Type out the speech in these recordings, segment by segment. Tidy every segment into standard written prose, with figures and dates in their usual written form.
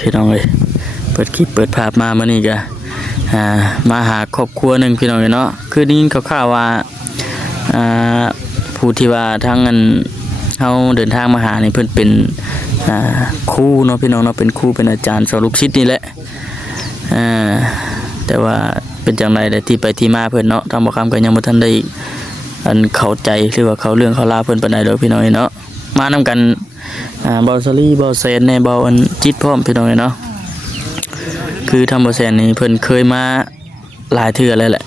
พี่น้องเลยเปิดคลิปเปิดภาพมาเมื่อนี้ก็มาหาครอบครัวหนึ่งพี่น้องเลยเนาะคือได้ยินข่าวว่าผู้ที่ว่าทั้งเงินเขาเดินทางมาหานี่เพิ่นเป็นครูเนาะพี่น้องเนาะเป็นครูเป็นอาจารย์สอนลูกศิษย์นี่แหละแต่ว่าเป็นจังไรแต่ที่ไปที่มาเพิ่นเนาะทางบ่คำก็ยังบ่ทันได้อันเข้าใจหรือว่าเขาเรื่องเขาราวเพิ่นปานใดดอกพี่น้องเนาะมานำกันเบาซารี่เบาแซนในเบาอันจิตพร้อมพี่น้องเนาะคือทำเบาแซนนี่เพิ่นเคยมาหลายเทื่อแล้วแหละ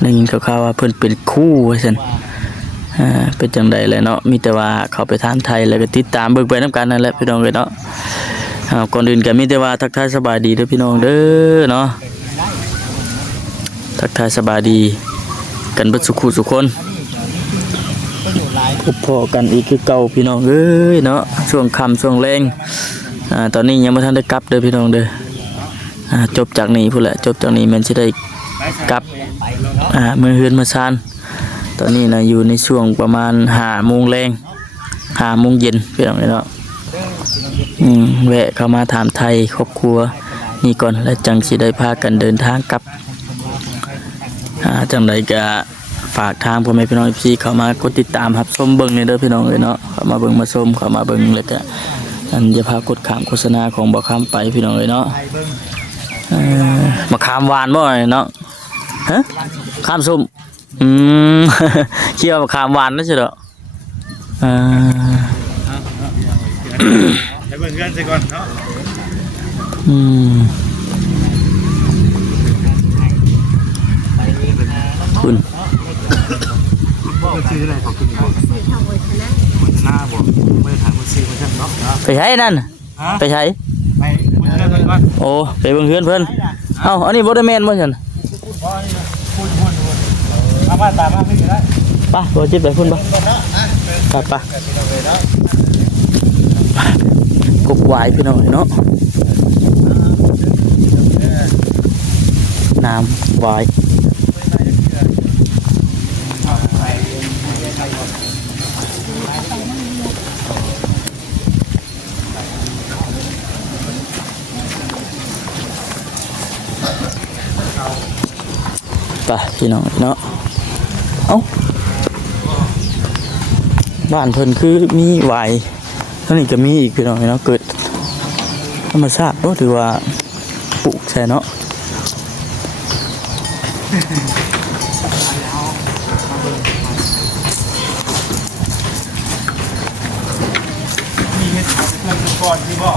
ได้ยินข่าวว่าเพิ่นเป็นครูว่าซั่นเป็นจังได๋แหละเนาะมีแต่ว่าเขาไปถามไทยแล้วก็ติดตามเบิ่งไปนำกันนั่นแหละพี่น้องเนาะก่อนอื่นก็มีแต่ว่าทักทายสบายดีเด้อพี่น้องเด้อเนาะทักทายสบายดีกันเบิดสุขสุขคนพบพอกันอีกคือเก่าพี่น้องเอ้ยเนาะช่วงค่ำช่วงแรงตอนนี้ยังไม่ทันได้กลับเด้อพี่น้องเด้อจบจากนี้พุ่นแหละจบจากนี้มันสิได้กลับเมืองเฮือนมาซานตอนนี้นะอยู่ในช่วงประมาณ5 โมงแรง5 โมงเย็นพี่น้องเนาะแวะเข้ามาถามไทยครอบครัวนี่ก่อนแล้วจังสิได้พากันเดินทางกลับจังไดก็ฝากทางพ่อแม่พี่น้องพี่เข้ามากดติดตามครับชมเบิ่งในเด้อพี่น้องเนาะเข้ามาเบิ่งมาชมเข้ามาเบิ่งแล้วก็อันจะพากดข้ามโฆษณาของบ่ข้ามไปพี่น้องเนาะมาข้ามหวานบ่เนาะฮะข้ามส้มเคี่ยวมาข้ามหวานนั่นใช่เหรอให้เบิ่งกันซะก่อนเนาะคุณชื่ออะไรของคุณบ่คุณหน้าบ่ไม่ได้ถามคุณชื่อมันเนาะไปใช้นั่นไปใช้ไปเบิ่งกันก่อนโอ้ไปเบิ่งเพื่อนเพิ่นเอ้าอันนี้บ่ได้แม่นบ่ซั่นเอามาตามมาพี่ก็ได้ป่ะบ่จิตไปพุ่นบ่ครับป่ะกบวายพี่น้องเนาะน้ำวายป่ะพี่น้องเนาะเอ้าบ้านเพิ่นคือมีวายเท่านี้ก็มีอีกพี่น้องเนาะเกิดธรรมชาติก็ถือว่าปลูกใช่เนาะมีเฮ็ดเพิ่นก่อนที่บ่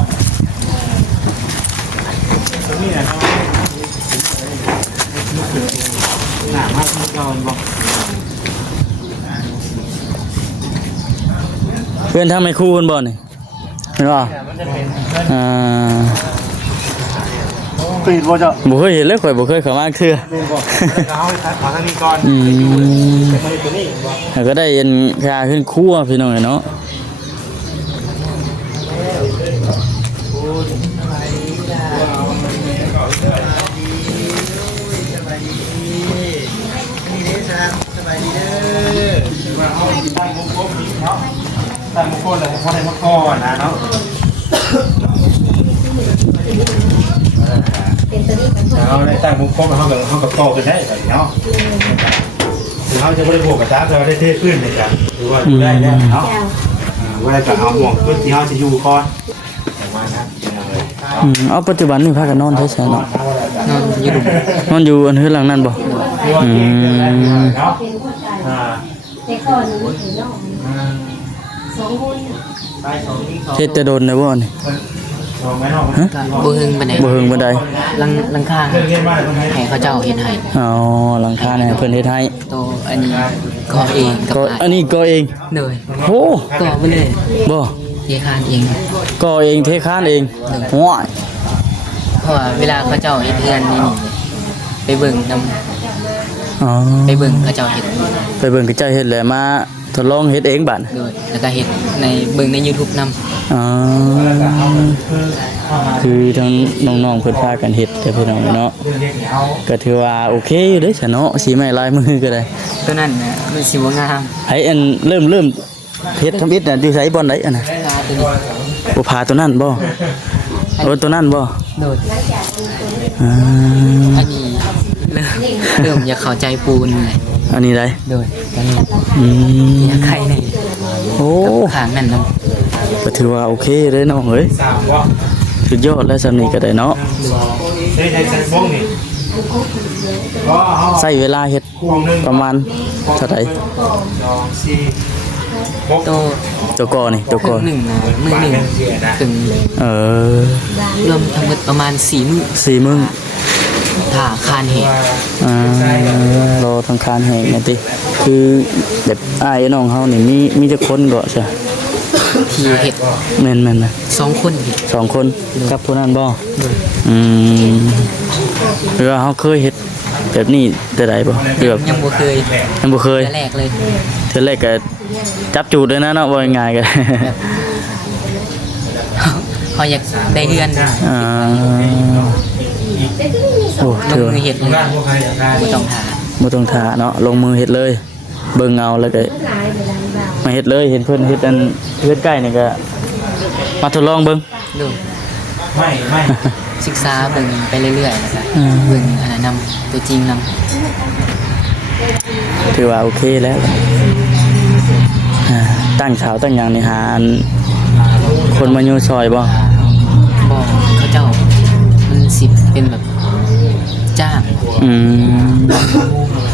ตรงนี้นะหน้ามาก่อนบ่เพื่อนทำไมคู่คนบ่นี่เห็นป่ะปิดบ่เจ้าบ่เคยเห็นเลยข่อยบ่เคยเข้ามาเทื่อเอาไปตัดขอทางนี้ก่อนแล้วก็ได้เห็นค่าขึ้นครัวพี่น้องเนาะตั้งมุกโกนเลยเพราะในมุกโกนนะเนาะเราได้ตั้งมุกโกนเขากับโตกันได้แบบนี้เนาะถึงเขาจะไม่ได้บวกกับจ้าเราได้เทพื้นเลยจ้ะหรือว่าดูได้แล้วเนาะว่าจะเอาห่วงพื้นที่เขาจะอยู่ก่อนเอาปัจจุบันนี่พากันนอนใช่เนาะนอนอยู่อันเฮือนหลังนั้นบ่เฮ็ดแต่โดนได้บ่นี่บ่หึงปานใดบ่หึงปานใดหลังคาให้เขาเจ้าเฮ็ดให้อ๋อหลังคาเนี่ยเพิ่นเฮ็ดให้โตอันนี้ก็เองกับอันนี้ก็เองเลยโอ้ก็บ่เลยบ่เทคานเอง ก็เองเทคานเองห้วย เพราะว่าเวลาเขาเจ้าเฮ็ดเฮือนนี่ไปเบิ่งนำไปเบิ่งเขาเจ้าเฮ็ดไปเบิ่งเขาเจ้าเฮ็ดแล้วมาทดลองเฮ็ดเองบัดเลยแล้วก็เฮ็ดในเบิ่งใน YouTube นำคือทั้งน้องๆเพิ่นพากันเฮ็ดแต่พี่น้องเนาะก็ถือว่าโอเคอยู่เด้อซะเนาะสีไม้ลายมือก็ได้ตัวนั้นน่ะมันสิบ่งามไอ้อันเริ่ม เฮ็ดทำอิฐน่ะอยู่ไสบ่อนใดอันน่ะ พาตัวนี้ บ่พาตัวนั้นบ่โอ้ตัวนั้นบ่ โดด อ่า อันนี้เริ่มอยากเข้าใจปูนเลย อันนี้ได้ โดดอันนี้ อืม อยากใครใน โอ้ ขางนั่นเนาะ ก็ถือว่าโอเคเลยน้องเอ้ย 3บ่ สุดยอดแล้วสำนี้ก็ได้เนาะ ได้บ้องนี่ก็เฮา ใช้เวลาเฮ็ด ควงนึง ประมาณเท่าไหร่ 2 4 6 โต ตัวกอนี่ตัวก ครึ่ อง หนึ่งนะมือหนึ่งถึง เออ รวมทั้งหมดประมาณ4 มื้อ 4 มื้อ ถ้าคานเหตุ รอทางคารแห่งนี่ติคือแบบอ้ายน้องเฮานี่มีจักคนก็ใช่ ที่เห็ด แม่นๆนะ 2 คนเห็ด สองคนกับผู้นั้นบ่อืมหรือว่าเขาเคยเฮ็ดแบบนี้แต่ใดบ่หรือแบบ ยังบ่เคย ยังบ่เคย แต่แรกเลย เทื่อแรกก็จับจูดเลยนะเนาะว่าง่ายๆก็ เขาอยากได้เรือน อ่าโอ้ ล ถื ง อ มือเห็ดเลย งานพวกใครอยากได้ บ่ต้องหา บ่ต้องท่าเนาะลงมือเฮ็ดเลย เบิ่งเอาแล้วก็มาเฮ็ดเลยเห็นเพิ่นเฮ็ดอันเฮ็ดใกล้นี่ก็มาทดลองเบิ่ง ดู ไม่ ศึกษาเบิ่งไปเรื่อยๆนะครับ อืม เบิ่งอันนั้นนำตัวจริงนำ ถือว่าโอเคแล้วตั้งเสาตั้งหยังนี่หาอันคนมาอยู่ซอยบ่ บอกเขาเจ้ามันสิเป็นแบบจ้าง อืม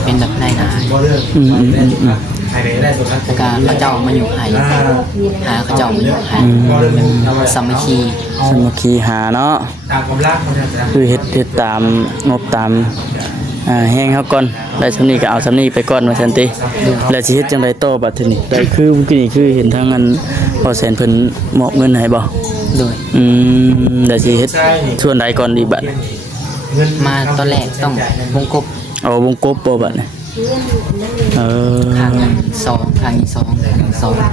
เป็นแบบนายหนา บ่เลิก อืม ใครได้ตัวนั้น แล้วก็เขาเจ้ามาอยู่ไห้หาเขาเจ้ามาอยู่ไห้แบบสามัคคี สามัคคีหาเนาะ ตามกำลังมันจะ คือเฮ็ดตามงบตามแห้งเฮาก่อนได้สำนี้ก็เอาสำนี้ไปก่อนว่าซั่นติแล้วสิเฮ็ดจังไดต่อบัดทีนี้ได้คือเมื่อกี้นี่คือเห็นทางอันพอแสนเพิ่นมอบเงินให้บ่ โดย แล้วสิเฮ็ดส่วนใดก่อนดีบัด มาตอนแรกต้องวงกบ เอาวงกบบ่บัดนี่เออ ทางนั้น2ทางนี้2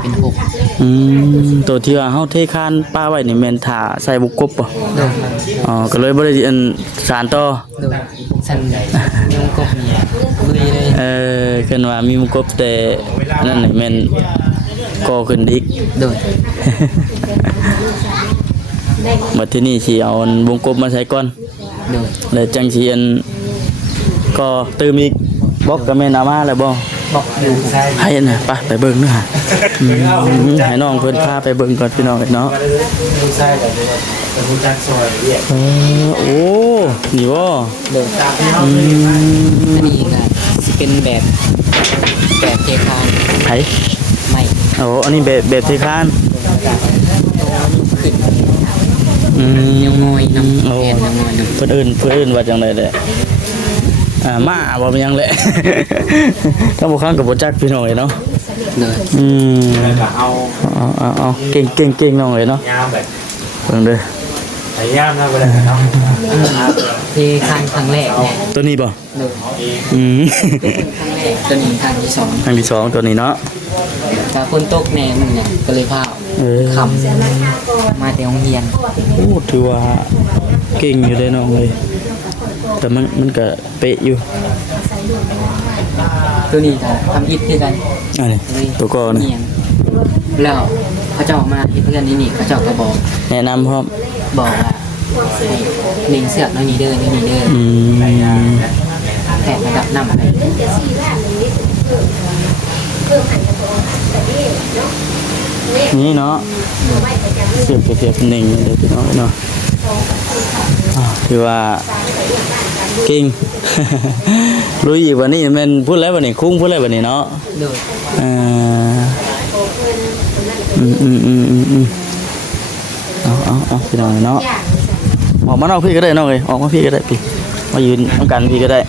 เป็น6 ตัวที่ว่าเฮาเทคานป้าไว้นี่แม่นท่าใส่วงกบบ่ โดย อ๋อก็เลยบ่ได้อันสานต่อ โดยฉันวงกบนี่ลุยเลย ขึ้นว่ามีวงกบแต่อันนั่นนี่แม่นก่อขึ้นอีก โดย บัดทีนี้สิเอาอันวงกบมาใส่ก่อน โดย แล้วจังสิอันก็เติมอีกบล็อกก็แม่นเอามาแล้วบ่ บอกอยู่ ให้น่ะไปเบิ่งเด้อฮะให้น้องเพิ่นพาไปเบิ่งก่อนพี่น้องเนาะ ผู้ชายกับผู้จักซอยเรียก โอ้นี่บ่ โดย อันนี้ก็สิเป็นแบบเทคาน ไผ ไม่ โอ้อันนี้แบบเทคาน ขึ้น ยังงอยน้ำ โอ้ แอนยังงอยน้ำ เพิ่นเอิ้นว่าจังได๋แหละมาบ่เป็นหยังแหละ ถ้าบ่คังก็บ่จักพี่น้องเนาะ เลย แล้วก็เอา เอาเก่งน้องเลยเนาะ ยามแบบ เบิ่งเด้อ พยายามนะเวลาเนาะ เทคานครั้งแรกเนี่ย ตัวนี้บ่ เลย อืม ครั้งแรกตัวนี้ครั้งที่สอง ครั้งที่สองตัวนี้เนาะ แต่คนตกแน่มึงเนี่ยก็เลยพา คำมาแต่โรงเรียน โอ้ถือว่าเก่งอยู่เลยน้องเลย แต่มันก็เป๊ะอยู่ ตัวนี้ก็ทำอิฐด้วยกัน อันนี้ตัวก่อนนี่ เนียนแล้วเขาเจ้ามาเฮ็ดเพื่อนนี่เขาเจ้าก็บอก แนะนำพร้อม ว่าให้เล็งเสือกน้อยนี้เด้อน้อยนี้เด้อ อืม แผนระดับน้ำอะไร นี่เนาะเสียบหนึ่งเดี๋ยวพี่น้องเนาะถือว่าเก่ง รู้อีกวันนี้มันพูดแล้ววันนี้คุ้งพูดแล้ววันนี้เนาะ โดย อ่าเอาพี่น้องเนาะออกมานอกพี่ก็ได้น้องเลยออกมาพี่ก็ได้พี่มายืนต้องกันพี่ก็ได้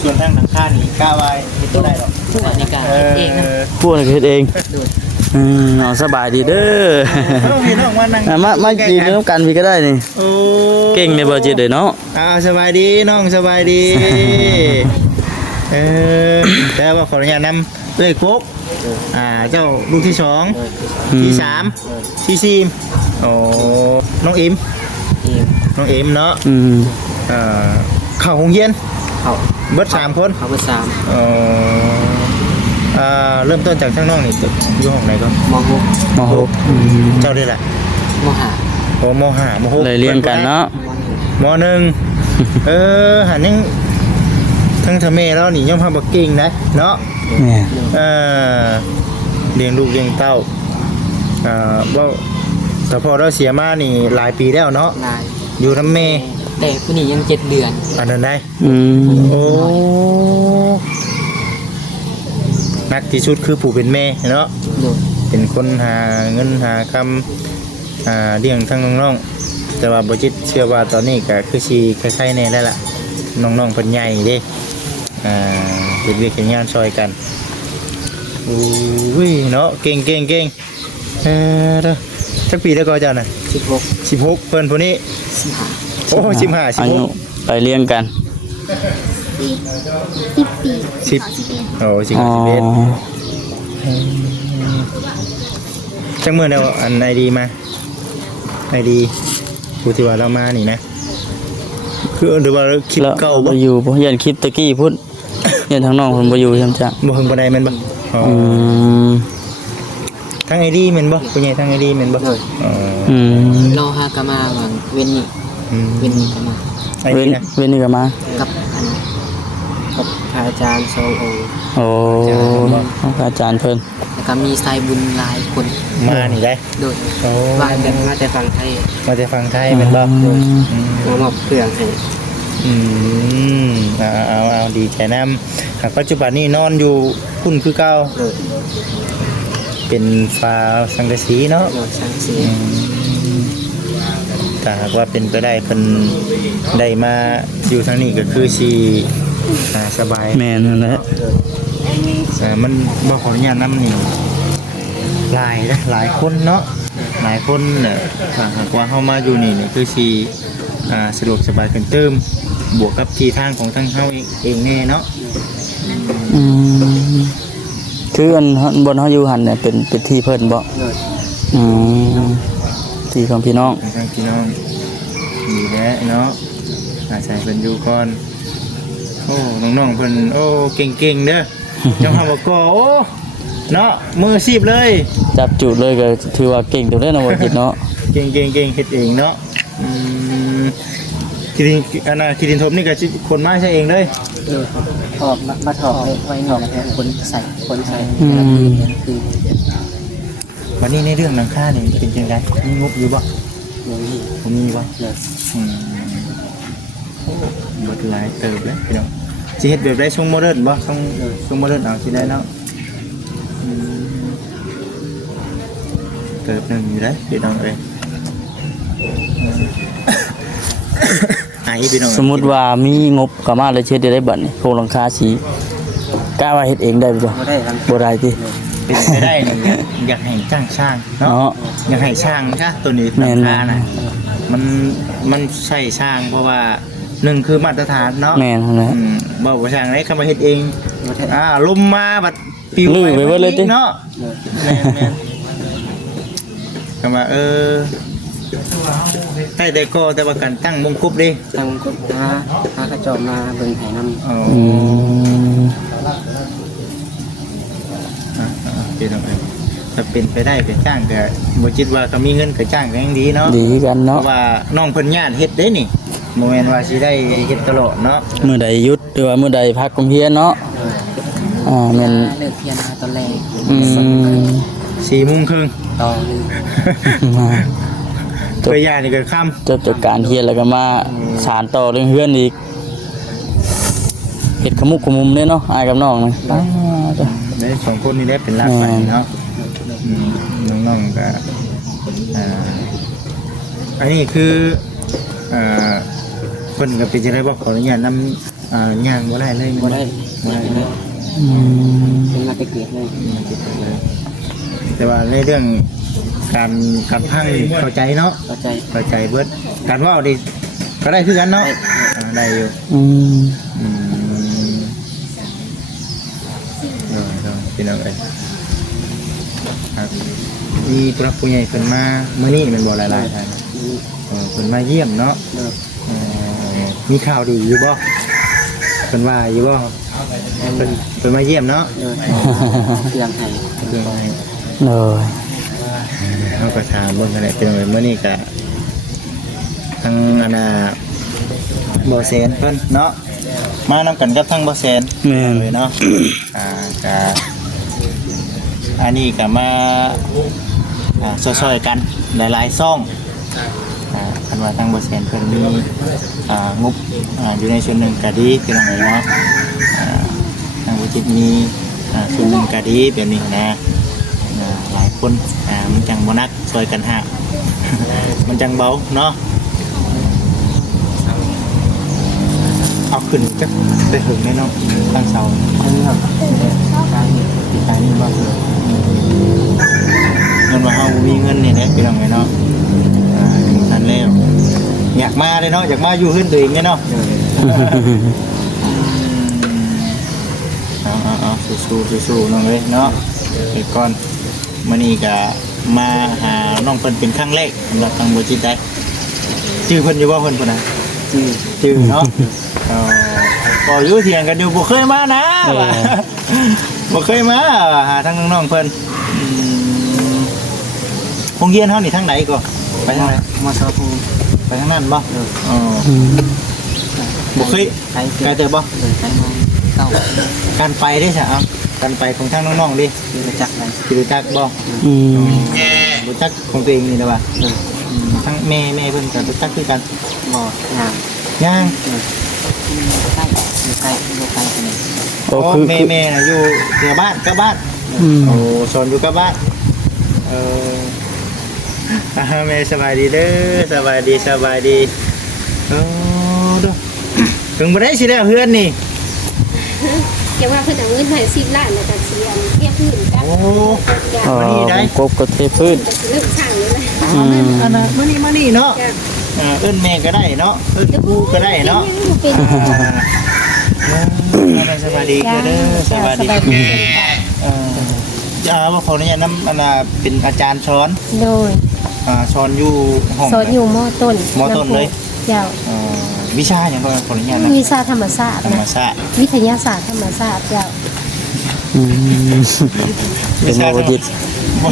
ส่วนทางหนังข้านี่กล้าไว้ไม่ได้หรอก ผู้ในการเฮ็ดเองนะ พูดอะไรก็เฮ็ดเอง โดย เอาสบายดีเด้อ พี่น้องมานั่ง มายืนต้องกันพี่ก็ได้นี่ โอ้ เก่งในเบอร์จิตเลยเนาะ สบายดีน้องสบายดีแต่ว่าขออนุญาตนำเลขพกเจ้าลูกที่สองที่สามที่สี่โอ้น้องอิม เอง น้องอิมเนาะ อืม เข้าโรงเรียน เขา เบิด3คน เขาเบอร์3 เริ่มต้นจากข้างนอกนี่อยู่ห้องไหนก่อน ม6 มหก เจ้าได้แหละ ม5 โอ้ม5ม6 เลยเรียงกันเนาะ ม1หันยังทั้งทะเมแล้วนี่ยังพาบ่เก่งนะเนาะ เนี่ย เลี้ยงลูกเลี้ยงเต้าบ่แต่พอเราเสียมานี่หลายปีแล้วเนาะ ลาย อยู่น้ำเม แต่ผู้นี้ยัง7 เดือน อันนั้นได้ อืม โอ้นักที่สุดคือผู้เป็นแม่เนาะ โดย เป็นคนหาเงินหาคำเลี้ยงทั้งน้องๆแต่ว่าบ่จิตเชื่อว่าตอนนี้ก็คือสิคล้ายๆแน่แล้วล่ะน้องๆเพิ่นใหญ่เด้เฮ็ดเวียกเฮ็ดงานช่วยกันโอ้ยเนาะเก่งเด้อจักปีแล้วก็เจ้าน่ะ 16 16เพิ่นผู้นี้ 15 โอ้15 อายุ 16 ไปเรียงกัน 10โอ้สิ อ๋อ จังมื้อแล้วอันไอดีมาไอดีผู้ที่ว่าเรามานี่นะคือหรือว่าคลิป แล้ว เก่า บ่ บ่ อยู่บ่ยันคลิปตะกี้พุ่นยันทางน้องเพิ่นบ่อยู่ซั่นจ้ะ บ่เพิ่งบ่ได้แม่นบ่อ๋อ อืม ทั้งไอดีแม่นบ่ผู้ใหญ่ทั้งไอดีแม่นบ่ โดย อ๋อ อืม เราหากะมาว่าเว้นนี่ อืม เว้นนี่ก็มา ไอ เว้ ดี น นะ เว้นนี่ก็มา กับอันกับพระอาจารย์2 องค์ โอ้อาจารย์เพิ่น แล้วก็มีสายบุญหลายคน มานี่ได้ โดย โอ้ ว่าแต่มาแต่ฝั่งไทย มาจากฝั่งไทยแม่นบ่ อืม มามอบเครื่องให้ อืมเอาดีใจนำปัจจุบันนี้นอนอยู่พุ่นคือเก่า โดย เป็นฟ้าสังกะสีเนาะ โดยสังสี ถ้าหากว่าเป็นไปได้เพิ่นได้มาอยู่ทางนี้ก็คือสิสบาย แม่นนั่นแหละ มันบ่ขออนุญาตนำนี่หลายนะหลายคนเนาะหลายคนเนี่ยถ้าหากว่าเฮามาอยู่นี่นี่คือสิสะดวกสบายขึ้นเติมบวกกับที่ทางของทางเฮาเองแน่เนาะ อืมคืออันบนเฮาอยู่หั่นเนี่ยเป็นที่เพิ่นบ่ โดย อืมที่ของพี่น้อง ทางพี่น้องดีแล้วเนาะอาศัยเพิ่นอยู่ก่อนโอ้น้องๆเพิ่นโอ้เก่งๆเด้อเจ้าหาบ่ก็โอ้เนาะมืออาชีพเลย จับจุดเลยก็ถือว่าเก่งตัวเด้อนะบ่จิตเนาะ เก่งเฮ็ดเองเนาะคิดินทบนี่ก็คนมาใช่เองเลย โดยถอบมาถอบไว้นี่แล้วก็คนใส่คือ วันนี้ในเรื่องหลังคานี่เป็นจังไดมีงบอยู่บ่ โดยนี่ ผมมีบ่ เลย หมดหลายเติบแล้วพี่น้องสิเฮ็ดแบบได้ทรงโมเดิร์นบ่ทรงโมเดิร์นเอาสิได้เนาะเติบหนึงอยู่ได้พี่น้องเอ้ยไอ้พี่น้อง สมมุติว่ามีงบก็มาเลยเช็ดได้บัดนี้โครงหลังคาสีกล้าว่าเฮ็ดเองได้บ่ บ่ได้ทำ บ่ได้ติ เป็นไปได้นี่อยากให้จ้างช่างเนาะ เนาะ อยากให้ช่างค่ะตัวนี้ แม่น ราคาน่ะมันใช่ช่างเพราะว่าหนึ่งคือมาตรฐานเนาะ แม่นนะ บอกว่าช่างได้คำมาเฮ็ดเอง บ่ได้ ลมมาบัดปิว ลื้อไปเบิดเลยติ เนาะแม่นคำว่าให้ได้ก็แต่ว่าการตั้งมงกุฎดิ ทางกฎหากระจอกมาเบิ่งให้นำ อ๋อ อืม เป็นตรงไหนถ้าเป็นไปได้เป็นจ้างก็บ่คิดว่าก็มีเงินก็จ้างก็ยังดีเนาะ ดีกัน เพ เนาะ ราะว่าน้องเพิ่นญาติเฮ็ดได้นี่บ่แม่นว่าสิได้เฮ็ดตลอดเนาะ มื้อใดหยุดหรือว่ามื้อใดพักโรงเรียนเนาะแม่น เลิกเพียนตอนแรก อืม 4:30น ต่อเลย เพื่อย่านี่ก็ค่ำ จบจากการเรียนแล้วก็มาสานต่อเรื่องเฮือนอีกเฮ็ดขมุกขมุมเด้เนาะอายกับน้องนี่ ได้สองคนนี่ได้เป็นหลักไปเนาะน้องๆก็อันนี้คือเพิ่นก็เป็นจังได๋บ่ขออนุญาตนำย่างบ่ได้เลย บ่ได้ บ่ได้เลย อืม เป็นมาแต่เกิดเลย แต่ว่าในเรื่องการพังนี่เข้าใจเนาะ เข้าใจ เข้าใจเบิดการเว้าดิก็ได้คือกันเนาะได้อยู่ อืม พี่น้องเอ้ยครับมีผู้รักผู้ใหญ่เพิ่นมามื้อนี้แมันบ่หลายๆท่านเพิ่นมาเยี่ยมเนาะ เลิก มีข่าวดีอยู่บ่ พิ่นว่าอยู่บ่เพิ่นมาเยี่ยมเนาะ เครื่องให้ เพิ่นให้ เลย เฮาก็ถามเบิ่งกันแหละเป็นไงมื้อนี้ก็ทางอันน่ะบ่แสนเพิ่นเนาะมานำกันกับทางบ่แสน แม่น เลยเนาะก็อันนี้ก็มาซอยๆกันหลายๆซ่องคันว่าทางบ่แสนเพิ่นมีงบอยู่ในส่วนหนึ่งก็ดีพี่น้องเอ้ยเนาะทางบ่จิตมีส่วนหนึ่งก็ดีแบบนี้นะหลายคนมันจังบ่นักซอยกันหา มันจังเบาเนาะเอาขึ้นจักได้ถึงแน่เนาะตั้งเสาติดตานี่บ่เงินว่าเฮามีเงินนี่แหละพี่น้องเอ้ยเนาะถึงทันแล้วอยากมาเลยเนาะอยากมาอยู่ขึ้นตัวเองเนี่ยเนาะเอาสู้น้องเอ้ยเนาะไปก่อนมื้อนี้ก็มาหาน้องเพิ่นเป็นครั้งแรกสำหรับทางบ่จิตได้ชื่อเพิ่นอยู่บ่เพิ่นพุ่นน่ะชื่อเนาะก็อยู่เถียงกันอยู่บ่เคยมานะว่าบ่เคยมาหาทางน้องๆเพิ่นโรงเรียนเฮานี่ทางไหนก็ไปทางไหนมาสระภูมิไปทางนั้นบ่บ่เคยไกลเติบบ่การไปได้ซะเอาการไปของทางน้องๆดิรู้จักบ่รู้จักบ่รู้จักของตัวเองนี่ล่ะว่าทั้งแม่เพิ่นก็รู้จักคือกันบ่ย่างใกล้กันโอ้คือแม่น่ะอยู่แถวบ้านกับบ้านโอ้สอนอยู่กับบ้านแม่สบายดีเด้อสบายดีดูถึงบ่ได้สิแล้วเฮือนนี่ เกี่ยวกับเพื่อนเอาเงินให้10 ล้านแล้วก็สิอันเทียบพื้นกัน โอ้ นี่ได้กบก็เทพื้น ก็สิเริ่มสร้างเลยนะ อันน่ะมานี่เนาะเอิ้นแม่ก็ได้เนาะเอิ้นกูก็ได้เนาะ เป็น สบายดีเด้อสบายดีว่าเขาเนี่ยน้ำอันน่ะเป็นอาจารย์สอน โดย สอนอยู่ห้อง สอนอยู่ม.ต้น ม.ต้นเลย เจ้า วิชาอย่างก็ขออนุญาตนะ วิชาธรรมศาสตร์ ธรรม นะ ศาสตร์ วิทยาศาสตร์ธรรมศาสตร์เจ้า เป็นบ่จิต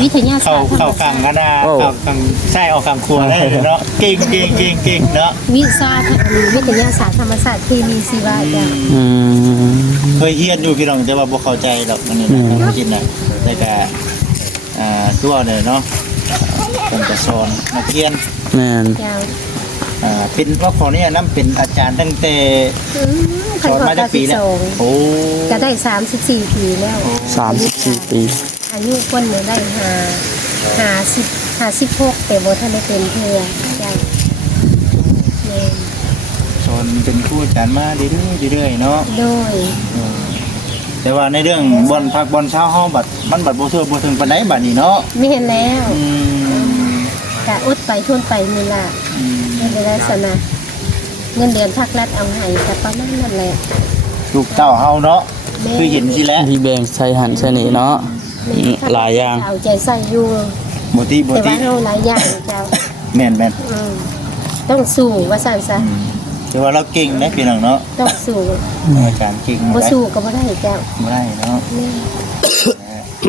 วิทยาศาสตร์ เข้ากลางกันนะเข้ากลางใช่ออกกลางครัวได้เนาะเก่งเนาะ วิชาวิทยาศาสตร์ธรรมศาสตร์เคมีชีวะเจ้า เคยเฮียนอยู่พี่น้องแต่ว่าบ่เข้าใจดอกอันนี้นะทางกินน่ะแต่ก็ตัวเด้อเนาะผมจะสอนนักเรียน แม่น เจ้า เป็นว่าขอเนี่ยนํเป็นอาจารย์ตั้งแต่สอนมาจากปีแล้วโอ้ จะได้34 ปีแล้ว 34 ปี อายุคนเนี่ยได้56แต่บ่ทันได้เป็นเทื่อเจ้าแม่น สอนเป็นครูอาจารย์มาเรื่อยๆเนาะ โดย แต่ว่าในเรื่องบอลพักบอลเช้าเฮาบัดมันบัดบ่ทั่วบ่ถึงปานใดบัดนี้เนาะ ไม่เห็นแล้วกะอดไปทนไปนี่ล่ะนี่เป็นลักษณะเงินเดือนภาครัฐเอาให้แต่ประมาณนั้นแหละ ลูกเต้าเฮาเนาะคือเห็นสิแล้ว ที่แบ่งใส่หันใส่นี่เนาะหลายอย่าง เอาใจใส่อยู่ บ่ติ แต่ว่าเราหลายอย่างเจ้า แม่น อืมต้องสู้ว่าสั่นซะ แต่ว่าเราเก่งนะพี่น้องเนาะ ต้องสู้ อาจารย์เก่ง บ่สู้ก็บ่ได้เจ้า บ่ได้เนาะ แม่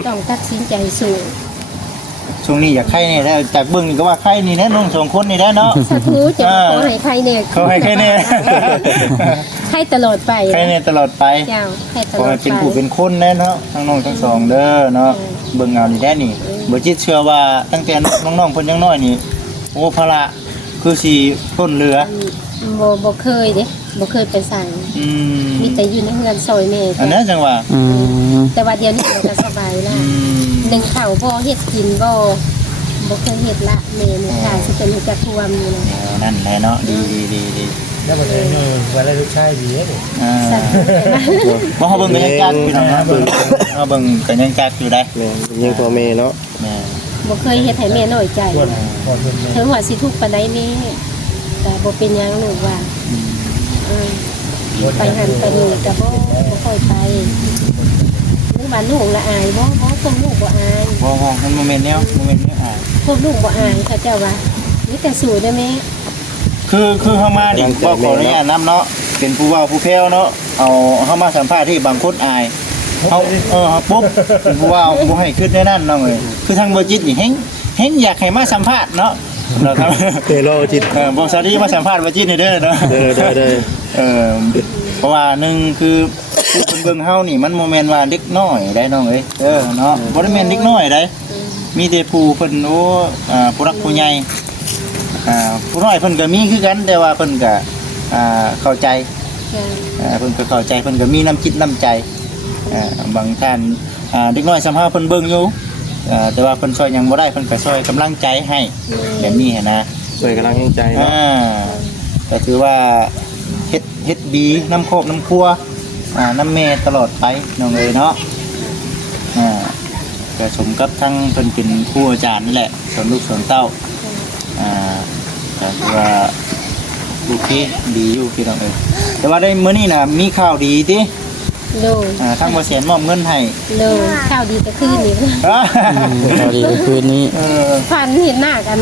ต้องตัดสินใจสู้ ช่วงนี้อยากไข่นี่แล้วจากเบิ่งนี่ก็ว่าไข่นี่แน่น้องสองคนนี่แน่เนาะ สาธุจะขอให้ใครเนี่ย เขาให้ไข่แน่ ให้ตลอดไป ไข่แน่ตลอดไป เจ้าให้ต ขอ ลอ ให้ ด เป็น ไป ผู้เป็นคนแน่เนาะทั้งน้องทั้งสองเด้อเนาะเบิ่งเอานี่แน่นี่บ่จิตเชื่อว่าตั้งแต่น้องๆเพิ่นยังน้อยนี่โอ้ภาระคือสิต้นเรือ บ่เคยเด้บ่เคยไปสั่ง มีแต่อยู่ในเฮือนซอยแม่ อันนั้นจังว่า แต่ว่าเดี๋ยวนี้เราก็สบายแล้วหนึ่งข้าวบ่เฮ็ดกินบ่เคยเฮ็ดละแม่นี่ค่ะสิเป็นจะท่วมนี่นะ นั่นแหละเนาะดีแล้วบ่ได้นี่ว่าได้ลูกชายดีเด้บ่เฮาเบิ่งกันยังจักพี่น้องนะเบิ่งเฮาเบิ่งกันยังจักอยู่ได้ ยังพ่อแม่เนาะ แม่ บ่เคยเฮ็ดให้แม่น้อยใจถึงว่าสิทุกข์ปานใดแม่แต่บ่เป็นหยังลูกว่าไปหันไปนี่ก็บ่ค่อยไปหรือว่าลูกละอายบ่พวกลูกบ่อาย บ่มันโมเมนต์เนี้ยพวกลูกบ่อายเขาเจ้าว่ามีแต่สู้เด้อแม่ คือเฮามาดิบ่ขออนุญาตนำเนาะ เป็นผู้เว้าผู้แพ้วเนาะเอาเฮามาสัมภาษณ์ที่บางคนอายเฮาปุ๊บเป็นผู้เว้าบ่ให้ขึ้นแน่นั่นน้องเอ้ยคือทางบ่จิตนี่เฮงอยากให้มาสัมภาษณ์เนาะนะครับ รอจิต บอกสวัสดีมาสัมภาษณ์บ่จิตนี่เด้อเนาะ เด้อ เพราะว่าหนึ่งคือผู้คนเบิ่งเฮานี่มันโมเมนต์ว่าเด็กน้อยได้น้องเอ้ยเนาะบ่ได้แม่นเด็กน้อยได้มีแต่ผู้เพิ่นโอ้ผู้รักผู้ใหญ่ผู้น้อยเพิ่นก็มีคือกันแต่ว่าเพิ่นก็เข้าใจเพิ่นก็เข้าใจเพิ่นก็มีน้ำจิตน้ำใจบางท่านเด็กน้อยสำหรับเพิ่นเบิ่งอยู่แต่ว่าเพิ่นช่วยหยังบ่ได้เพิ่นก็ช่วยกำลังใจให้แบบนี้หันนะ ช่วยกำลังใจเนาะ ก็ถือว่าเฮ็ดดีน้ำโคกน้ำครัวน้ำเมตลอดไปน้องเอ๋ยเนาะก็สมกับทั้งเพิ่นเป็นครูอาจารย์นี่แหละสอนลูกสอนเต้าก็ถือว่าโอเคดีอยู่พี่น้องเอ๋ยแต่ว่าได้มื้อนี้น่ะมีข่าวดีติ โดย ทั้งบ่แสนมอบเงินให้ โดยข้าวดีก็คือนี่ พอดีคืนนี้ ฟันเห็นหน้ากัน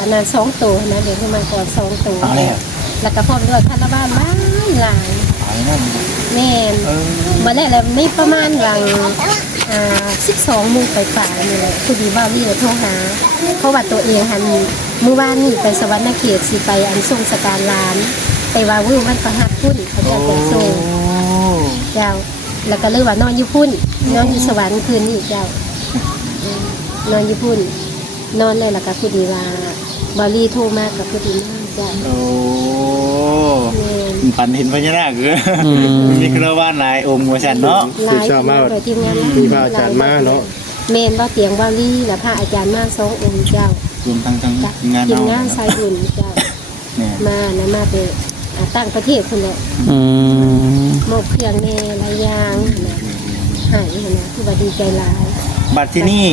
อันนั้น2ตัวนะเดี๋ยวขึ้นมาก่อน2ตัว เอาแล้ว แล้วก็พร้อมด้วยคาราบาลบ้านหลาย เอานั่น แม่นบ่ได้แล้วไม่ประมาณหลัง12โมงไปฝ่านี่แหละผู้ดีบ้านี่เลยโทรหาเพราะว่าตัวเองหันเมื่อวานนี่ไปสวรรค์เขตสิไปอันทรงสการร้านไปว่าวุ่นมันประหัดพุ่นเขาจะไปส่งเจ้าแล้วก็เลยว่านอนอยู่พุ่นนอนอยู่สวรรค์คืนนี้เจ้านอนอยู่พุ่นนอนเลยแล้วก็ผู้ดีว่าบอลลี่โทรมากับผู้ดีมากเจ้า โอ้ปันเห็นพญานาคมีคารวาสหลายองค์ว่าซั่นเนาะ หลายโดยทีมงาน มีพระอาจารย์มาเนาะ เมนว่าเตียงบอลลี่และพระอาจารย์มา2องค์เจ้าร วมทั้งงาน ทีม เอา งานสายบุญเจ้า เนี่ย มาไปตั้งประเทศคนแหละ มอบเครื่องแน่หลายอย่างนะหายนะคือว่าดีใจหลาย บัตรที่นี่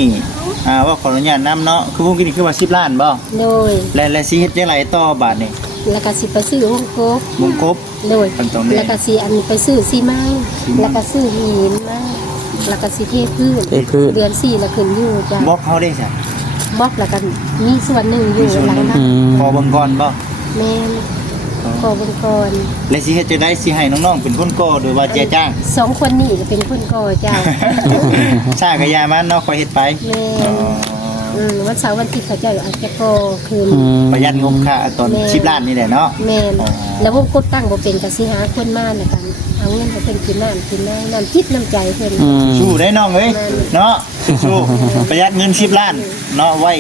ว่าขออนุญาตนำเนาะคือพวกนี้คือว่า10ล้านบ่ โดย และสิเฮ็ดจังไดต่อบัตรนี่ แล้วก็สิไปซื้อวงกบ วงกบ โดย ขั้นตอนนี้ แล้วก็สิอันไปซื้อซีไม้แล้วก็ซื้อหินมาแล้วก็สิเทพื้นเดือน4แล้วขึ้นอยู่จ้ะ บอกเขาได้จ้ะ บล็อกแล้วก็มีส่วนหนึ่งอยู่หลังนั้น พอเบิ่งก่อนบ่ แม่นกอบนกร และสิเฮ็ดจังได๋สิให้น้องๆเป็นคนก่อโดยว่าแจ้จ้าง 2คนนี้จะเป็นคนก่อเจ้า สร้างกะยามันเนาะค่อยเฮ็ดไป แม่วันเสาร์วันอาทิตย์เขาเจะอาจจะก่อคืน ประหยัดงบค่าตอน10ล้านนี่แหละเนาะ แม่นแล้ววงกบตั้งบ่เป็นก็สิหาคนมาแล้วกันเอาเงินไปเป็นกินน้ำจิตน้ำใจเพิ่น สู้ได้น้องเอ้ยเนาะสู้ประหยัดเงิน10ล้านเนาะไว้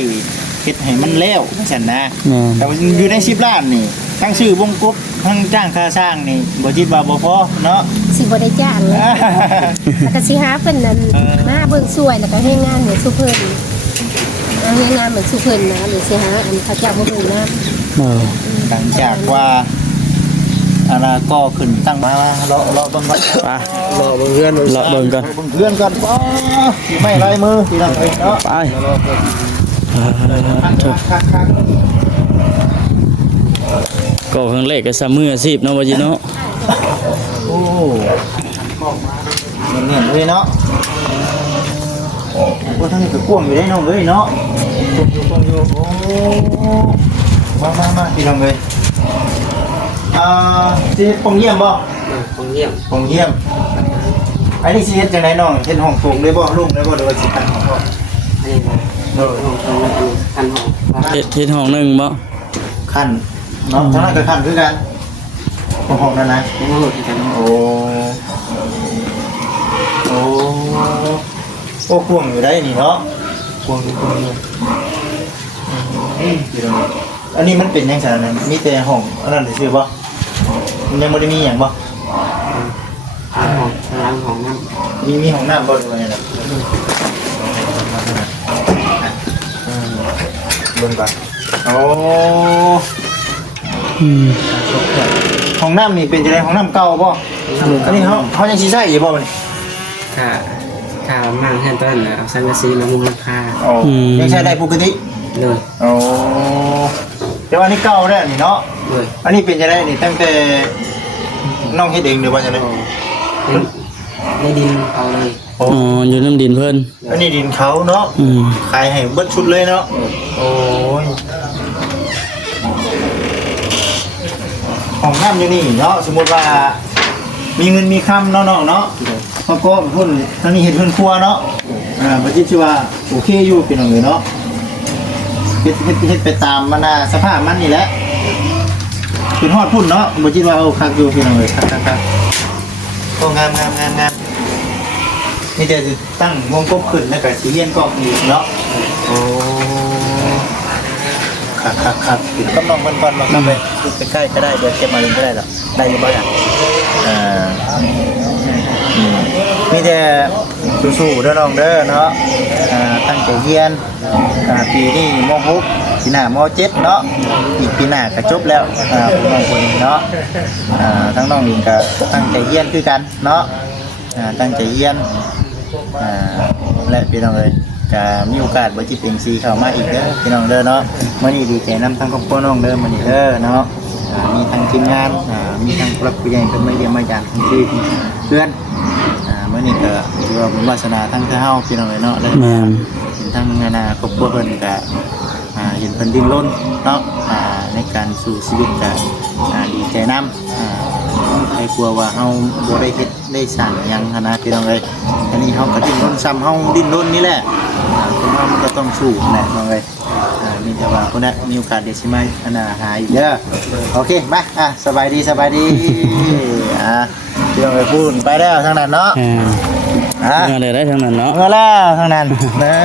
เฮ็ดให้มันแล้วซั่นนะแต่ว่าอยู่ใน10ล้านนี่ทั้งชื่อวงกบทั้งจ้างค่าสร้างนี่บ่คิดว่าบ่พอเนาะ สิบ่ได้จ้างเลยแล้วก็สิหาเพิ่นนั่นมาเบิ่งสวยแล้วก็ให้งานเหมือนสุเพิ่นให้งานเหมือนสุเพิ่นนะหรือสิหาอันเขาเจ้าบ่เบิ่งนะ หลังจากว่าก็ขึ้นตั้งมาเลาะเบิ่งก่อน ไป รอเบิ่งเพื่อน เลาะเบิ่งกัน เบิ่งเพื่อนก่อนบ่ไม่ลายมือพี่น้องเอ้ยเนาะ ไป ก็ครั้งแรกก็ซ้ำมืออาชีพเนาะว่าจิเนาะ โอ้เงี้ยเลยเนาะว่าทั้งนี้ก็กว้างอยู่ได้น้องเอ้ยเนาะกว้างอยู่โอ้มาพี่น้องเอ้ยสิเฮ็ดปงเยี่ยมบ่ คงเยี่ยม ปงเยี่ยมอันนี้สิเฮ็ดจังไดน้องเฮ็ดห้องโถงได้บ่ลูกได้บ่หรือว่าสิตั้งห้องบ่ อันนี้คันหอม เฮ็ดห้องหนึงบ่ ขั้นเนาะทั้งนั้นก็ขั้นคือกันห้องนั้นนะ ยังไม่หมดที่กัน โอ้กวางอยู่ได้นี่เนาะกวางอยู่อันนี้มันเป็นยังไงนะมีแต่ห้องอันนั้นซื่อบ่มันยังบ่ได้มีหยังบ่ ล้างของน้ำ มีห้องน้ำบ่ด้วยนะเบิ่งก่อนโอ้ห้องน้ำนี่เป็นจังได๋ห้องน้ำเก่าบ่อันนี้เขายังสิใช้อยู่บ่บัดนี้ ค่ะมั่งแค่ต้นเอาสังกะสีมามุงราคา อ๋อยังใช้ได้ปกติ เลย โอ้แต่ว่านี่เก่าแล้วนี่เนาะ เลย อันนี้เป็นจังได๋นี่ตั้งแต่น้องเฮ็ดเองหรือว่าจังได๋ ในดินเอาเลย อ๋ออยู่น้ำดินเพิ่น อันนี้ดินเขาเนาะขายให้เบิดชุดเลยเนาะโอ้ย ของน้ำอยู่นี่เนาะสมมุติว่ามีเงินมีคำเนาะน้องเนาะเขาก็พุ่นทางนี้เห็นเพิ่นครัวเนาะบ่คิดว่าโอเคอยู่พี่น้องเอ้ยเนาะเฮ็ดไปตามมันสภาพมันนี่แหละเป็นฮอดพุ่นเนาะบ่คิดว่าคักอยู่พี่น้องเอ้ยคักๆโอ้งามนี่จะตั้งวงกบขึ้นแล้วก็สิเรียนกอกอีกเนาะโอ้ครับก็มองก่อนมาไปใกล้ๆก็ได้เดี๋ยวเก็บมาเองก็ได้หรอกได้อยู่บ้างมีแต่สู้ๆเด้อน้องเด้อเนาะตั้งใจเรียนปีนี้ม.6ปีหน้าม .7 เนาะอีกปีหน้าก็จบแล้วน้องคนนี้เนาะทั้งน้องนี่ก็ตั้งใจเรียนคือกันเนาะตั้งใจเรียนและพี่น้องเลยจะมีโอกาสบ่จิเป็นซีเข้ามาอีกเด้อพี่น้องเด้อเนาะมื้อนี้ดีใจนำทั้งครอบครัวน้องเด้อมื้อนี้เด้อเนาะมีทั้งทีมงานมีทั้งผู้หลักผู้ใหญ่เพิ่นมาเยี่ยมมาหยามทั้งที่เพื่อนมื้อนี้ก็ถือว่าเป็นวาสนาทั้งเฮาพี่น้องเลยเนาะได้ แม่น เห็นทั้งครอบครัวเพิ่นก็เห็นเพิ่นดิ้นรนเนาะในการสู่ชีวิตก็ดีใจนำใครกลัวว่าเฮาบ่ได้เฮ็ดได้สร้างหยังนะพี่น้องเอ้ยอันนี้เฮาก็ดิ้นรนซ้ำเฮาดิ้นรนนี่แหละคนเรามันก็ต้องสู้แหละน้องเอ้ยมีแต่ว่าคนนั้นมีโอกาสได้สิมาหาอีกเด้อโอเคมาสบายดีพี่น้องเอ้ยพูดไปแล้วทางนั้นเนาะเงินได้ทั้งนั้นเนาะ มาแล้วทางนั้นนะ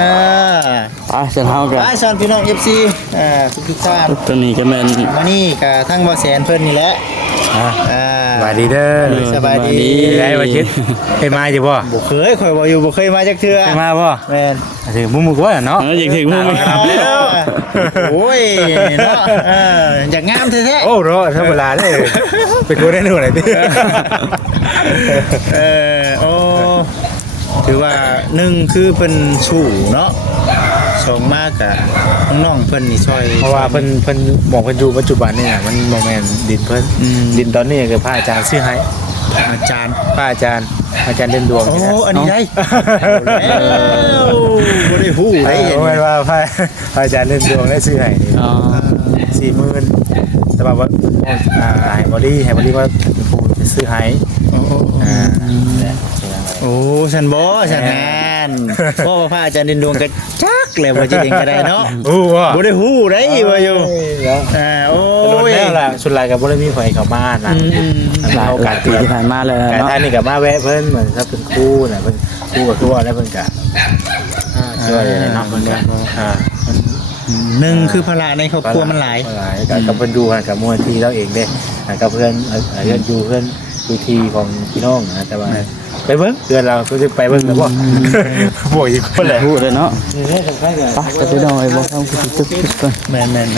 ไปเสร็จเฮากัน ไปสอนพี่น้อง FC ทุกท่าน ตัวนี้ก็แม่น มานี่กับทั้งบ่แสนเพิ่นนี่แหละ สบายดีเด้อ สบายดี ได้มาคิดเคยมาอยู่บ่ บ่เคยข่อยบ่อยู่บ่เคยมาจักเทื่อ เคยมาบ่ แม่น ถึงมุกว่าเนาะ อยากถึงมุม ครับโอ้ยเนาะอยากงามแท้ๆ โอ้รอธรรมดาเลยเป็นคนได้หนูไหนดิ โอ้ถือว่าหนึ่งคือเพิ่นสู้เนาะสองมากกะน้องๆเพิ่นนี่ช่วย เพราะว่าเพิ่นบอกเพิ่นอยู่ปัจจุบันนี่มันโมเมนต์ดินเพิ่นดินตอนนี้คือพระอาจารย์ซื้อให้ อาจารย์ พระอาจารย์เล่นดวง โอ้อันนี้ได้แล้วบ่ได้ฮู้ ไอ้ ได้ เห็นไหมว่าพระอาจารย์เล่นดวงได้ซื้อให้นี่40,000แต่ว่าให้บอดี้ว่าผู้ซื้อให้ โอ้ฉันบ่ฉันงานพ่อพระอาจารย์ดินดวงก็จักแล้วว่าสิเด้งก็ได้เนาะ ฮู้บ่ บ่ได้ฮู้ได้ว่าอยู่โอ้ โอ้ ย ยแล้วล่ะสุดลายกับบ่ได้มีไฟเข้ามานะ หลายโอกาสปีที่ผ่านมาเลย แต่ เนาะ ท่านนี่ก็มาแวะเพิ่นเหมือนถ้าเป็นครูน่ะเพิ่นครูกับครูแล้วเพิ่นก็ช่วยเนาะเพิ่นก็หนึ่งคือภาระในครอบครัวมันหลาย กับเพิ่นดูกับมวยทีเราเองเด้กับเพื่อนอยู่เพื่อนดูทีของพี่น้องนะแต่ว่าไปเบิ่งเพื่อนเราก็จะไปเบิ่งแล้วบ่บ่อีกคนแหละ พูดเลยเนาะไปจะไปนอนไอ้บ่ต้องตึกก่อน แม่น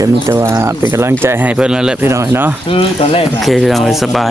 ก็มีแต่ว่าเป็นกำลังใจให้เพิ่นนั่นแหละพี่น้องเนาะ คือตอนแรก โอเคพี่น้องสบาย